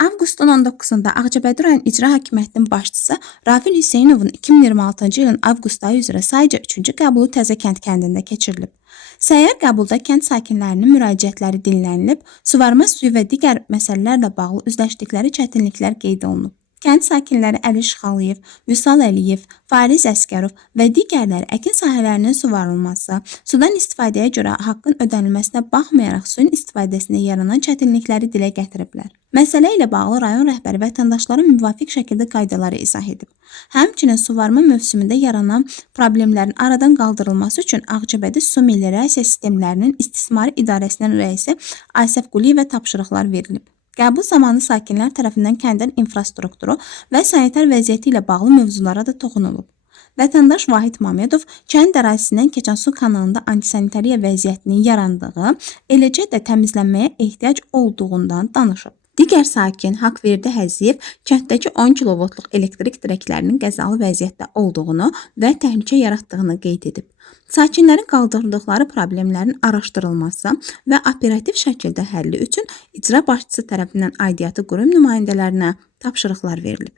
Avqustun 19-da Ağcabədi rayon İcra Hakimiyyətinin başçısı Rafil Hüseynovun 2026-cı ilin avqust ayı üzrə sayca 3-cü qəbulu Təzəkənd kəndində keçirilib. Səyyar qəbulda kənd sakinlərinin müraciətləri dinlənilib, suvarma suyu və digər məsələlərlə bağlı üzləşdikləri çətinliklər qeyd olunub. Kənd sakinləri Əli Şıxaliyev, Vüsal Əliyev, Fariz Əskərov və digərləri əkin sahələrinin suvarılması, sudan istifadəyə görə haqqın ödənilməsinə baxmayaraq suyun istifadəsində yaranan çətinlikləri dilə gətiriblər. Məsələ ilə bağlı rayon rəhbəri vətəndaşlara müvafiq şəkildə qaydaları izah edib. Həmçinin suvarma mövsümündə yaranan problemlərin aradan qaldırılması üçün Ağcabədi Su Meliorasiya Sistemlərinin İstismarı İdarəsinin rəisi Asəf Quliyevə tapşırıqlar verilib. Qəbul zamanı sakinlər tərəfindən kəndin infrastrukturu və sanitar vəziyyəti ilə bağlı mövzulara da toxunulub. Vətəndaş Vahid Mamedov kənd ərazisindən keçən su kanalında antisanitariya vəziyyətinin yarandığı, eləcə də təmizlənməyə ehtiyac olduğundan danışıb. Digər sakin Haqverdi Həziyev kənddəki 10 kilovoltluq elektrik dirəklərinin qəzalı vəziyyətdə olduğunu və təhlükə yaratdığını qeyd edib. Sakinlərin qaldırdıqları problemlərin araşdırılması və operativ şəkildə həlli üçün icra başçısı tərəfindən aidiyyatı qurum nümayəndələrinə tapşırıqlar verilib.